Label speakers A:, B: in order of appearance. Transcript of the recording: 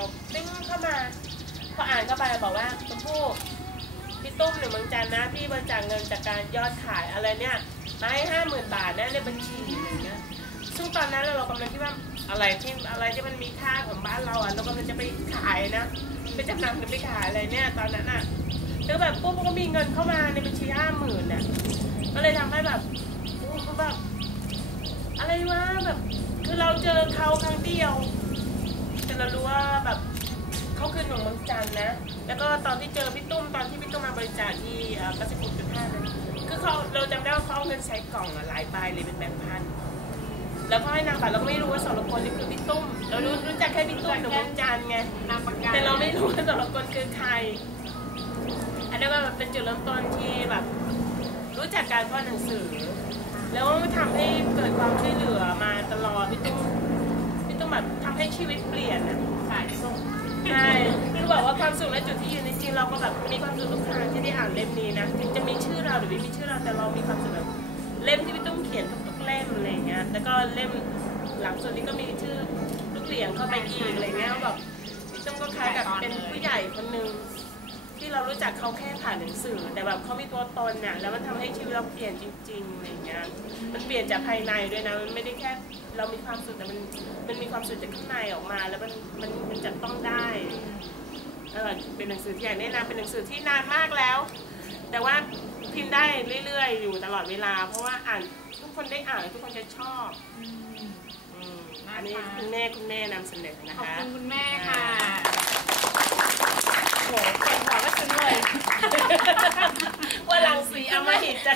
A: ลติ้งเข้ามาพออ่านเข้าไปบอกว่าชมพู่พี่ตุ้มหรือเมืองจันทร์นะพี่บริจาคเงินจากการยอดขายอะไรเนี่ยมาให้ห้าหมื่นบาทนะในบัญชีอะไรเงี้ยซึ่งตอนนั้นเรากำลังคิดว่าอะไรที่อะไรที่มันมีค่าของบ้านเราอะเรากำลังจะไปขายนะไปจำนำหรือไปขายอะไรเนี่ยตอนนั้นอะแล้วแบบปุ๊บก็มีเงินเข้ามาในบัญชีห้าหมื่นน่ะก็เลยทำให้แบบโอ้ก็แบบอะไรวะแบบคือเราเจอเขาครั้งเดียว เรารู้ว่าแบบเขาคือหนุ่มเมืองจันทร์นะ แล้วก็ตอนที่เจอพี่ตุ้มตอนที่พี่ตุ้มมาบริจาคที่เกษตรจุดห้านั้นคือเขาเราจำได้ว่าเขาเอาเงินใช้กล่องอะหลายใบเลยเป็นแบงค์พันแล้วพอให้นางบัตรเราก็ไม่รู้ว่าสรพลนี่คือพี่ตุ้มเรารู้รู้จักแค่พี่ตุ้มหนุ่มเมืองจันทร์ไง
B: นามปากกา
A: แต่เราไม่รู้ว่าสรพลคือใคร อันนี้ว่ามันเป็นจุดเริ่มต้นที่แบบ รู้จักการพ่อหนังสือ แล้วทำให้เกิดความช่วยเหลือมาตลอดพี่ตุ้มพี่ตุ้มแบบทำให้ชีวิตเปลี่ยนอะ
B: ขายส่ง
A: ใช่ ความสุขและจุดที่ยืนจริงๆเราก็แบบมีความสุขทุกครั้งที่ได้อ่านเล่มนี้นะถึงจะมีชื่อเราหรือไม่มีชื่อเราแต่เรามีความสุขแบบเล่มที่พี่ตุ้มเขียนทุกๆเล่มอะไรเงี้ยแล้วก็เล่มหลังสุดนี้ก็มีชื่อลูกเหลียงเข้าไปอีกอะไรเงี้ยแบบพี่ตุ้มก็คล้ายกับเป็นผู้ใหญ่คนหนึ่งที่เรารู้จักเขาแค่ผ่านหนังสือ แต่แบบเขามีตัวตนน่ะแล้วมันทำให้ชีวิตเราเปลี่ยนจริงๆอะไรเงี้ยมันเปลี่ยนจากภายในด้วยนะมันไม่ได้แค่เรามีความสุขแต่มันมันมีความสุขจากข้างในออกมา แล้วมันมันมันจับต้องได้ เออเป็นหนังสือที่อยากแนะนำเป็นหนังสือที่นานมากแล้ว แต่ว่าพิมพ์ได้เรื่อยๆ อยู่ตลอดเวลา เพราะว่าอ่านทุกคนได้อ่านแล้วทุกคนจะชอบอืมอันนี้คุณแม่คุณแม่นำเสนอนะ
B: ขอบ
A: คะ
B: คุณคุณแม่ค่ะ
A: โหเก่งกว่าก็ซึ้งเลย ว่าลังสีอำมหิตจะ